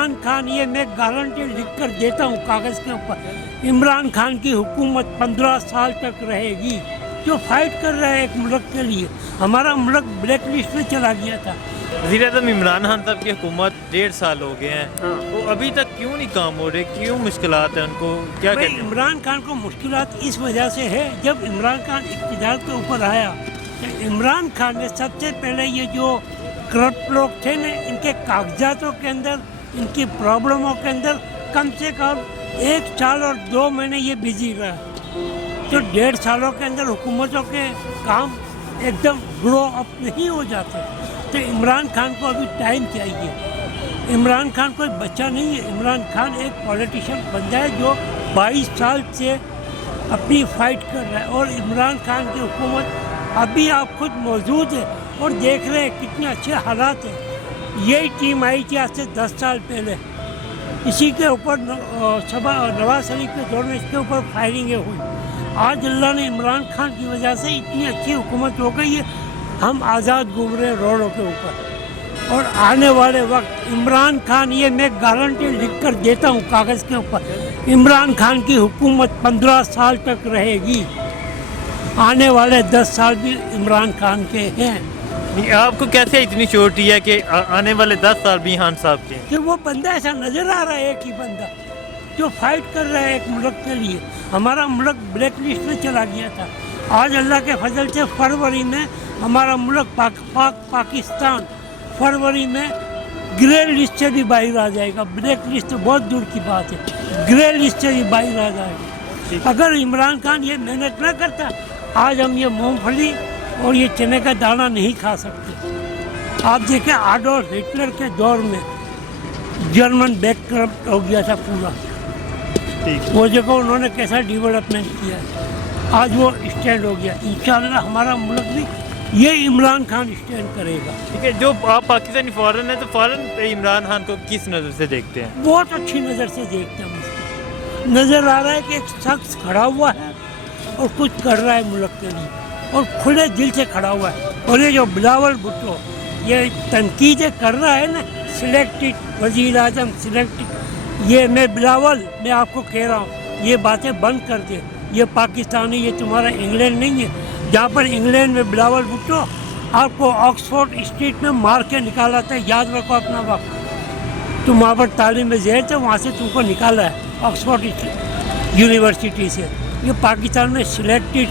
इमरान खान, ये मैं गारंटी लिख कर देता हूँ कागज़ के ऊपर, इमरान खान की हुकूमत 15 साल तक रहेगी। जो फाइट कर रहा है एक मुल्क के लिए, हमारा मुल्क ब्लैक लिस्ट में चला गया था। वज़ीर-ए-आज़म इमरान खान साहब की हुकूमत 1.5 साल हो गए हैं, वो अभी तक क्यों नहीं काम हो रहे, क्यों मुश्किलात हैं उनको, क्या भाई, कहते हैं? इमरान खान को मुश्किलात इस वजह से है, जब इमरान खान इक़्तिदार के ऊपर आया तो इमरान खान ने सबसे पहले ये जो करप्ट लोग थे ना, इनके कागजातों के अंदर, इनकी प्रॉब्लमों के अंदर कम से कम 1 साल और 2 महीने ये बिजी रहा। तो 1.5 सालों के अंदर हुकूमतों के काम एकदम ग्रो अप नहीं हो जाते। तो इमरान खान को अभी टाइम चाहिए। इमरान खान कोई बच्चा नहीं है, इमरान खान एक पॉलिटिशियन बंदा है जो 22 साल से अपनी फाइट कर रहा है। और इमरान खान की हुकूमत अभी आप खुद मौजूद है और देख रहे हैं कितने अच्छे हालात हैं। यही टीम आई थी आज से 10 साल पहले, इसी के ऊपर नवाज शरीफ के दौर में इसके ऊपर फायरिंगें हुई। आज अल्लाह ने इमरान खान की वजह से इतनी अच्छी हुकूमत हो गई है, हम आज़ाद घूम रहे हैं रोडों के ऊपर। और आने वाले वक्त इमरान खान, ये मैं गारंटी लिख कर देता हूँ कागज़ के ऊपर, इमरान खान की हुकूमत 15 साल तक रहेगी। आने वाले 10 साल भी इमरान खान के हैं। नहीं, आपको कैसे इतनी श्योरिटी है कि आने वाले 10 साल भी खान साहब के हैं? कि वो बंदा ऐसा नज़र आ रहा है, एक ही बंदा जो फाइट कर रहा है एक मुल्क के लिए। हमारा मुल्क ब्लैक लिस्ट में चला गया था, आज अल्लाह के फजल से फरवरी में हमारा मुल्क पाकिस्तान फरवरी में ग्रे लिस्ट से भी बाहर आ जाएगा। ब्लैक लिस्ट तो बहुत दूर की बात है, ग्रे लिस्ट से भी बाहर आ जाएगा। अगर इमरान खान ये मेहनत न करता, आज हम ये मूंगफली और ये चने का दाना नहीं खा सकते। आप देखें, एडोल्फ हिटलर के दौर में जर्मन बैकक्रप्ट हो गया था पूरा, वो जगह उन्होंने कैसा डेवलपमेंट किया है, आज वो स्टैंड हो गया। इंशाअल्लाह हमारा मुल्क भी ये इमरान खान स्टैंड करेगा। ठीक है, जो आप पाकिस्तानी फॉरेन है तो फॉरेन पे इमरान खान को किस नज़र से देखते हैं? बहुत अच्छी नज़र से देखते हैं उसको। नज़र आ रहा है कि एक शख्स खड़ा हुआ है और कुछ कर रहा है मुल्क के लिए, और खुले दिल से खड़ा हुआ है। और ये जो बिलावल भुट्टो ये तनकीदें कर रहा है ना, सिलेक्टेड वज़ीर आज़म सिलेक्टेड, ये मैं बिलावल, मैं आपको कह रहा हूँ ये बातें बंद कर दे। ये पाकिस्तानी, ये तुम्हारा इंग्लैंड नहीं है, जहाँ पर इंग्लैंड में बिलावल भुट्टो आपको ऑक्सफोर्ड स्ट्रीट में मार के निकाला था। याद रखो अपना वक्त, तुम वहाँ पर तालीम में ज़ेर थे, वहाँ से तुमको निकाला है ऑक्सफोर्ड यूनिवर्सिटी से। ये पाकिस्तान में सिलेक्टेड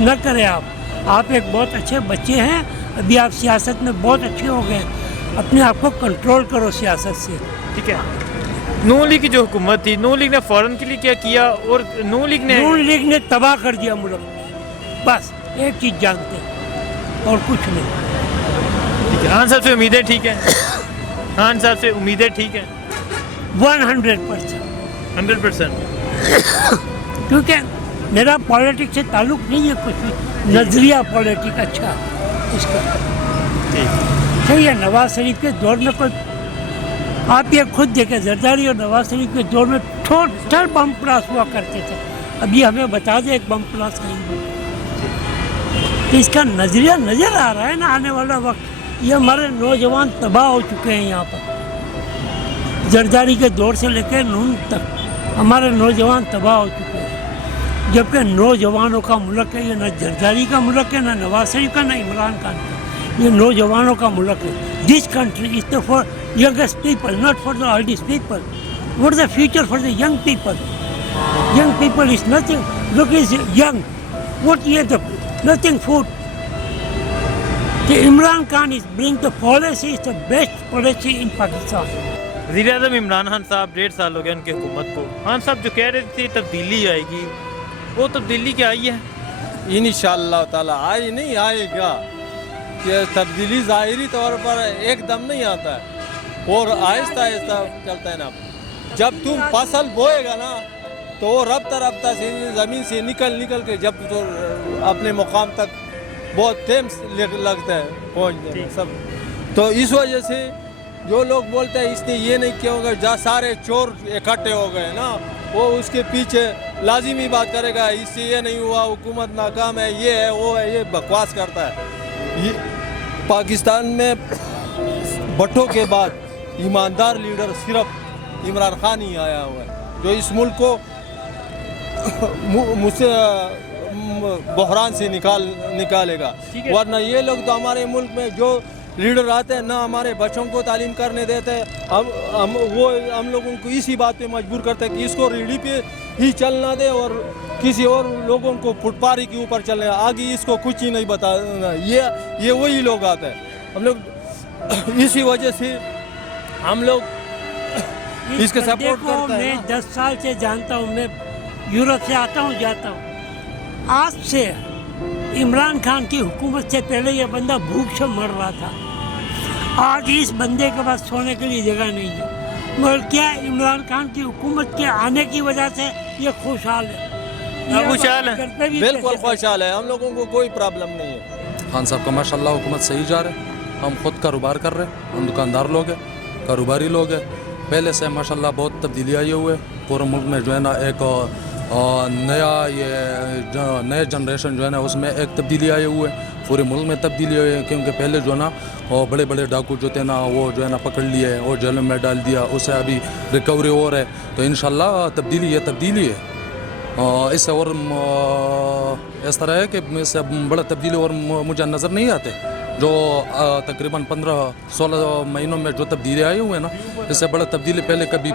न करें आप एक बहुत अच्छे बच्चे हैं, अभी आप सियासत में बहुत अच्छे हो गए, अपने आप को कंट्रोल करो सियासत से। ठीक है, नून लीग की जो हुकूमत थी, नून लीग ने फॉरेन के लिए क्या किया और नून लीग ने तबाह कर दिया मुल्क। बस एक चीज़ जानते हैं और कुछ नहीं। ठीक है, खान साहब से उम्मीदें ठीक है? खान साहब से उम्मीदें ठीक है? 100%। 100%। क्योंकि मेरा पॉलिटिक्स से ताल्लुक नहीं है कुछ भी, नजरिया पॉलिटिक्स अच्छा है इसका। ठीक, सही है। नवाज शरीफ के दौर में कोई, आप ये खुद देखें, जरदारी और नवाज शरीफ के दौर में टोटल बम ब्लास्ट हुआ करते थे। अभी हमें बता दें एक बम ब्लास्ट कहीं हुआ, तो इसका नजरिया नजर आ रहा है ना आने वाला वक्त। ये हमारे नौजवान तबाह हो चुके हैं यहाँ पर, जरदारी के दौर से लेकर नून तक हमारे नौजवान तबाह हो चुके हैं। जबकि नौजवानों का मुल्क है ये, न जरदारी का मुल्क है, न नवाज शरीफ का, न इमरान खान का, ये नौजवानों का मुल्क है। This country is the for youngest people, not for the oldest people. What is the future for the young people? Young people is nothing. Look, is young. What is the nothing food? The Imran Khan is bring the policy, is the best policy in Pakistan. वज़ीर-ए-आज़म इमरान खान साहब 1.5 साल हो गए उनकी हुकूमत को। खान साहब जो कह रहे थे तब्दीली आएगी, वो तब्दीली क्या आई है? इंशाअल्लाह ताला आज नहीं आएगा। ये तब्दीली ज़ाहिरी तौर पर एकदम नहीं आता है और आहिस्ता आहिस्ता चलता है ना। जब तुम फसल बोएगा ना तो वो रफ्ता से ज़मीन से निकल के जब तो अपने मुकाम तक बहुत टाइम लगता है पहुँचने सब। तो इस वजह से जो लोग बोलते हैं इसने ये नहीं किया होगा, जहाँ सारे चोर इकट्ठे हो गए ना, वो उसके पीछे लाजिमी बात करेगा, इससे ये नहीं हुआ, हुकूमत नाकाम है, ये है वो है, ये बकवास करता है। ये पाकिस्तान में भट्टो के बाद ईमानदार लीडर सिर्फ इमरान खान ही आया हुआ है, जो इस मुल्क को मुझसे बहरान से निकालेगा। वरना ये लोग तो हमारे मुल्क में जो लीडर आते हैं ना हमारे बच्चों को तालीम करने देते हैं, हम लोगों को इसी बात पे मजबूर करते हैं कि इसको रीढ़ी पे ही चलना दे और किसी और लोगों को फुटपारी के ऊपर चलने, आगे इसको कुछ ही नहीं बताना। ये वही लोग आते हैं। हम लोग इसी वजह से हम लोग इसके बंदे सपोर्ट को करते हैं मैं ना। 10 साल से जानता हूँ, मैं यूरोप से आता हूँ जाता हूँ। आज से इमरान खान की हुकूमत से पहले ये बंदा भूख से मर रहा था। आज इस बंदे के पास सोने के लिए जगह नहीं है, मगर क्या इमरान खान की हुकूमत के आने की वजह से ये खुशहाल है। ये खुशहाल है। घर पे भी बिल्कुल कैसे- खुशहाल है, हम लोगों को कोई प्रॉब्लम नहीं है। खान साहब का माशाल्लाह हुकूमत सही जा रहा है। हम खुद कारोबार कर रहे हैं, हम दुकानदार लोग हैं, कारोबारी लोग हैं। पहले से माशाल्लाह बहुत तब्दीली आई हुई है। पूरे मुल्क में जो है ना एक नए जनरेशन जो है ना उसमें एक तब्दीली आई हुई है। पूरे मुल्क में तब्दीली हुई है, क्योंकि पहले जो ना वो बड़े बड़े डाकू जो थे ना वो जो है ना पकड़ लिए और जेल में डाल दिया, उसे अभी रिकवरी हो रहा है। तो इंशाल्लाह तब्दीली है। इससे और इस तरह है कि इससे बड़ा तब्दीली और मुझे नज़र नहीं आते। जो तकरीबन 15-16 महीनों में जो तब्दीली आई हुई है ना, इससे बड़ा तब्दीली पहले कभी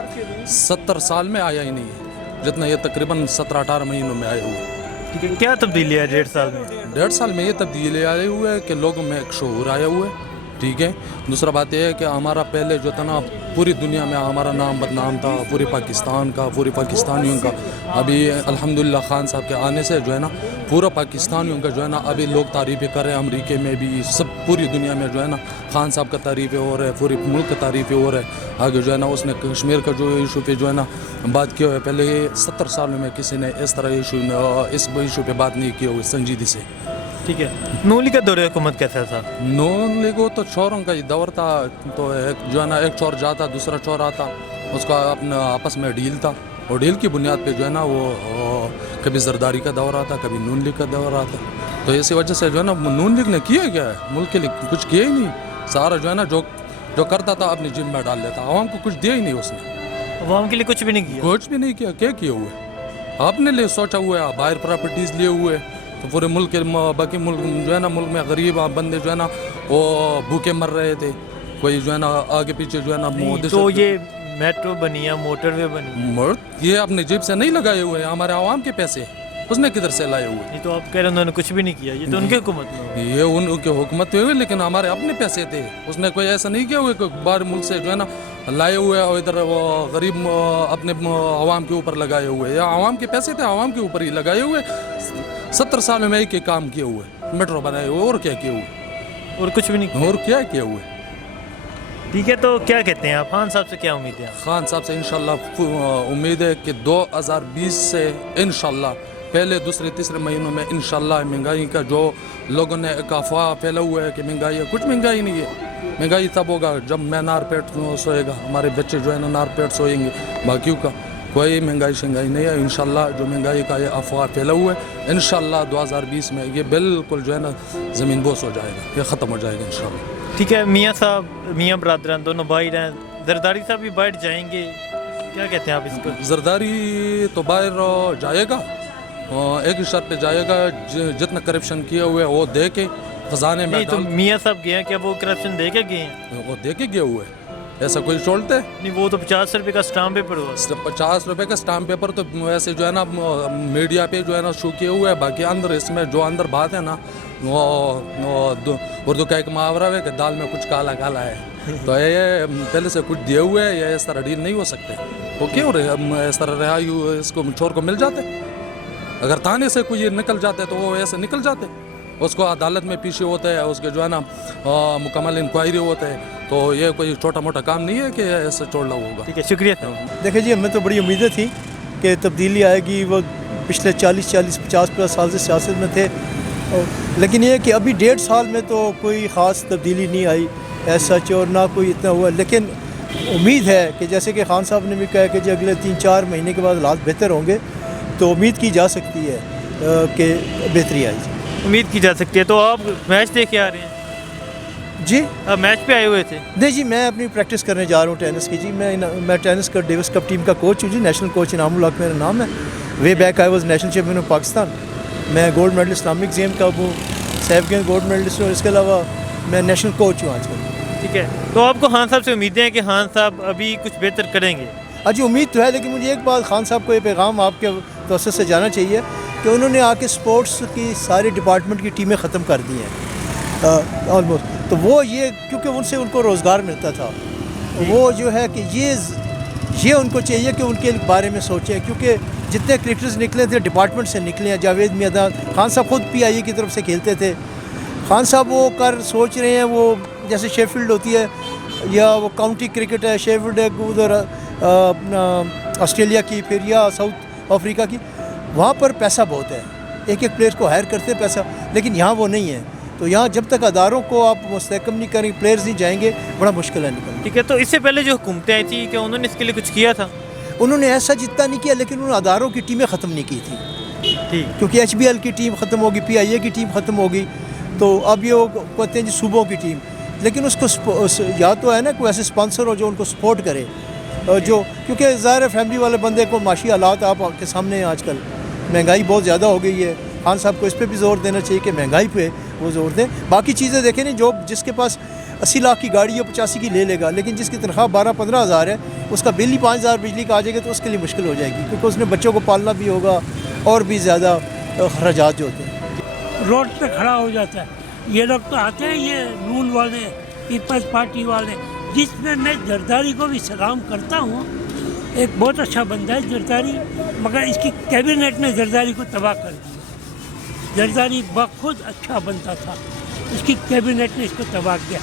70 साल में आया ही नहीं है, जितना ये तकरीबन 17-18 महीनों में आए हुए हैं। ठीक है, क्या तब्दीली है 1.5 साल में? 1.5 साल में ये तब्दीली आई हुई है कि लोगों में एक शऊर आया हुआ है। ठीक है, दूसरा बात यह है कि हमारा पहले जो था ना पूरी दुनिया में हमारा नाम बदनाम था, पूरे पाकिस्तान का, पूरे पाकिस्तानियों का। अभी अल्हम्दुलिल्लाह खान साहब के आने से जो है ना पूरा पाकिस्तानियों का जो है ना अभी लोग तारीफ़ें कर रहे हैं। अमेरिका में भी सब पूरी दुनिया में जो है ना खान साहब का तारीफ़ें हो रहे हैं, पूरे मुल्क का तारीफ़ें हो रहे हैं। आगे जो है ना उसने कश्मीर का जो इशू पे जो है ना बात किया है, पहले 70 सालों में किसी ने इस तरह इस इशू पे बात नहीं की हुई संजीदगी से। ठीक है, नून लीग का दौरे हुकूमत कैसा था? नून लीग तो छोरों का ही दौर था। तो एक जो है ना एक छोर जाता दूसरा छोर आता, उसका अपना आपस में डील था और डील की बुनियाद पे जो है ना वो कभी जरदारी का दौर आता, कभी नून लीग का दौर आता। तो इसी वजह से जो है ना नून लीग ने किया क्या है, मुल्क के लिए कुछ किया ही नहीं। सारा जो है ना जो करता था अपनी जिम्मे में डाल लेता, आवाम को कुछ दिया ही नहीं उसने। अवाम के लिए कुछ भी नहीं किया? कुछ भी नहीं किया। क्या किया हुआ? अपने लिए सोचा हुआ है, बाहर प्रॉपर्टीज़ लिए हुए। तो पूरे मुल्क के बाकी मुल्क जो है ना मुल्क में गरीब बंदे जो है ना वो भूखे मर रहे थे। कोई जो है ना आगे पीछे जो है ना मोदी तो ये मेट्रो बनी है, मोटरवे बनी, ये अपनी जेब से नहीं लगाए हुए, हमारे आवाम के पैसे उसने किधर से लाए हुए? ये तो आप कह रहे हैं उन्होंने कुछ भी नहीं किया, ये तो उनकी हुकूमत में हुआ। ये उनकी हुकूमत हुई, लेकिन हमारे अपने पैसे थे। उसने कोई ऐसा नहीं किया हुआ कि बाहर मुल्क से जो है ना लाए हुए और इधर वो गरीब अपने आवाम के ऊपर लगाए हुए। या आवाम के पैसे थे, आवाम के ऊपर ही लगाए हुए। 70 सालों में एक ही काम किए हुए, मेट्रो बनाए हुए, और क्या किए हुए? और कुछ भी नहीं किया। और क्या किए हुए? ठीक है, तो क्या कहते हैं आप, खान साहब से क्या उम्मीद है? खान साहब से इंशाल्लाह उम्मीद है कि 2020 से इंशाल्लाह पहले दूसरे तीसरे महीनों में इंशाल्लाह महंगाई का जो लोगों ने एक अफवाह फैला हुआ है कि महंगाई है, कुछ महंगाई नहीं है। महंगाई तब होगा जब मैं नार पेट सोएगा, हमारे बच्चे जो है ना नार पेट सोएंगे। बाकियों का कोई महंगाई शंगाई नहीं है। इंशाल्लाह जो महंगाई का ये अफवाह फैला हुआ है, इंशाल्लाह 2020 में ये बिल्कुल जो है ना ज़मीन बोस हो जाएगा, ये ख़त्म हो जाएगा इंशाल्लाह। ठीक है, मियाँ साहब, मियाँ बरादरान दोनों भाई हैं, जरदारी साहब भी बैठ जाएंगे, क्या कहते हैं आप इसको? जरदारी तो बाहर जाएगा, एक ही शर्त पे जाएगा, जितना करप्शन किया हुआ है वो दे के खजाने में नहीं, तो मियाँ साहब गए हैं, क्या वो करप्शन दे के गए हैं? वो दे के गया हुआ है, ऐसा कोई छोड़ते? नहीं, वो तो 50 रुपये का स्टाम्प पेपर हुआ। 50 रुपए का स्टाम्प पेपर तो वैसे जो है ना मीडिया पे जो है ना शो किए हुए है। बाकी अंदर इसमें जो अंदर बात है ना वो उर्दू का एक मुहावरा है कि दाल में कुछ काला काला है। तो ये पहले से कुछ दिए हुए है, या इस तरह डील नहीं हो सकते। वो क्यों इस तरह रिहाई इसको चोर को मिल जाते? अगर थाने से कोई निकल जाते तो वो ऐसे निकल जाते, उसको अदालत में पेशी होते हैं, उसके जो है ना मुकम्मल इंक्वायरी होते हैं। तो ये कोई छोटा मोटा काम नहीं है कि ऐसे छोड़ना होगा। ठीक है, शुक्रिया सर। देखिए जी, हमें तो बड़ी उम्मीदें थी कि तब्दीली आएगी। वो पिछले 40-50 साल से सियासत में थे, लेकिन ये कि अभी 1.5 साल में तो कोई ख़ास तब्दीली नहीं आई ऐसा, और ना कोई इतना हुआ। लेकिन उम्मीद है कि जैसे कि खान साहब ने भी कहा कि जो अगले 3-4 महीने के बाद हालात बेहतर होंगे, तो उम्मीद की जा सकती है कि बेहतरी आएगी। उम्मीद की जा सकती है। तो आप मैच देख के आ रहे हैं? جی آپ میچ پہ آئے ہوئے تھے؟ نہیں جی، میں اپنی پریکٹس کرنے جا رہا ہوں ٹینس کی جی. میں ٹینس کا ڈیوس کپ ٹیم کا کوچ ہوں جی. نیشنل کوچ انعام الحق میرا نام ہے. Way back I was national champion of Pakistan. میں گولڈ میڈل اسلامک گیم کا ہوں, سیف گیم گولڈ میڈلسٹ ہوں. اس کے علاوہ میں نیشنل کوچ ہوں آج کل. ٹھیک ہے, تو آپ کو خان صاحب سے امیدیں ہیں کہ خان صاحب ابھی کچھ بہتر کریں گے؟ جی امید تو ہے, لیکن مجھے ایک بات خان صاحب کو یہ پیغام آپ کے توسط سے جانا چاہیے کہ انہوں نے آ کے اسپورٹس کی ساری ڈپارٹمنٹ کی ٹیمیں ختم کر دی ہیں آلموسٹ. تو وہ یہ کیونکہ ان سے ان کو روزگار ملتا تھا, وہ جو ہے کہ یہ ان کو چاہیے کہ ان کے بارے میں سوچیں, کیونکہ جتنے کرکٹرز نکلے تھے ڈپارٹمنٹ سے نکلے ہیں. جاوید میدان خان صاحب خود پی آئی اے کی طرف سے کھیلتے تھے. خان صاحب وہ سوچ رہے ہیں, وہ جیسے شیفیلڈ ہوتی ہے یا وہ کاؤنٹی کرکٹ ہے, شیفیلڈ ہے ادھر آسٹریلیا کی, پھر یا ساؤتھ افریقہ کی, وہاں پر پیسہ بہت ہے, ایک ایک پلیئر کو ہائر کرتے پیسہ. لیکن یہاں وہ نہیں ہے. تو یہاں جب تک اداروں کو آپ مستحکم نہیں کریں, پلیئرز نہیں جائیں گے, بڑا مشکل ہے نکلنا. ٹھیک ہے, تو اس سے پہلے جو حکومتیں آئی تھیں کیا انہوں نے اس کے لیے کچھ کیا تھا؟ انہوں نے ایسا جتنا نہیں کیا, لیکن انہوں نے اداروں کی ٹیمیں ختم نہیں کی تھی. ٹھیک, کیونکہ ایچ بی ایل کی ٹیم ختم ہوگی, پی آئی اے کی ٹیم ختم ہوگی, تو اب یہ کہتے ہیں جی صوبوں کی ٹیم. لیکن اس کو یا تو ہے نا کوئی ایسے اسپانسر ہو جو ان کو سپورٹ کرے, جو کیونکہ ظاہر فیملی والے بندے کو معاشی حالات آپ کے سامنے ہیں. آج کل مہنگائی بہت زیادہ ہو گئی ہے. خان صاحب کو اس پہ بھی زور دینا چاہیے کہ مہنگائی پہ وہ زور دیں. باقی چیزیں دیکھیں نہیں, جو جس کے پاس 80 لاکھ کی گاڑی ہے 85 کی لے لے گا, لیکن جس کی تنخواہ 12-15 ہزار ہے, اس کا بل ہی 5 ہزار بجلی کا آ جائے گا, تو اس کے لیے مشکل ہو جائے گی, کیونکہ اس نے بچوں کو پالنا بھی ہوگا اور بھی زیادہ اخراجات جو ہوتے ہیں. روڈ پہ کھڑا ہو جاتا ہے. یہ لوگ تو آتے ہیں, یہ نون والے, پیپلز پارٹی والے, جس میں میں زرداری کو بھی سلام کرتا ہوں. ایک بہت اچھا بندہ ہے زرداری, مگر اس کی کیبنٹ نے زرداری کو تباہ کر دیا. زرداری بخود اچھا بنتا تھا, اس کی کیبنٹ نے اس کو تباہ کیا.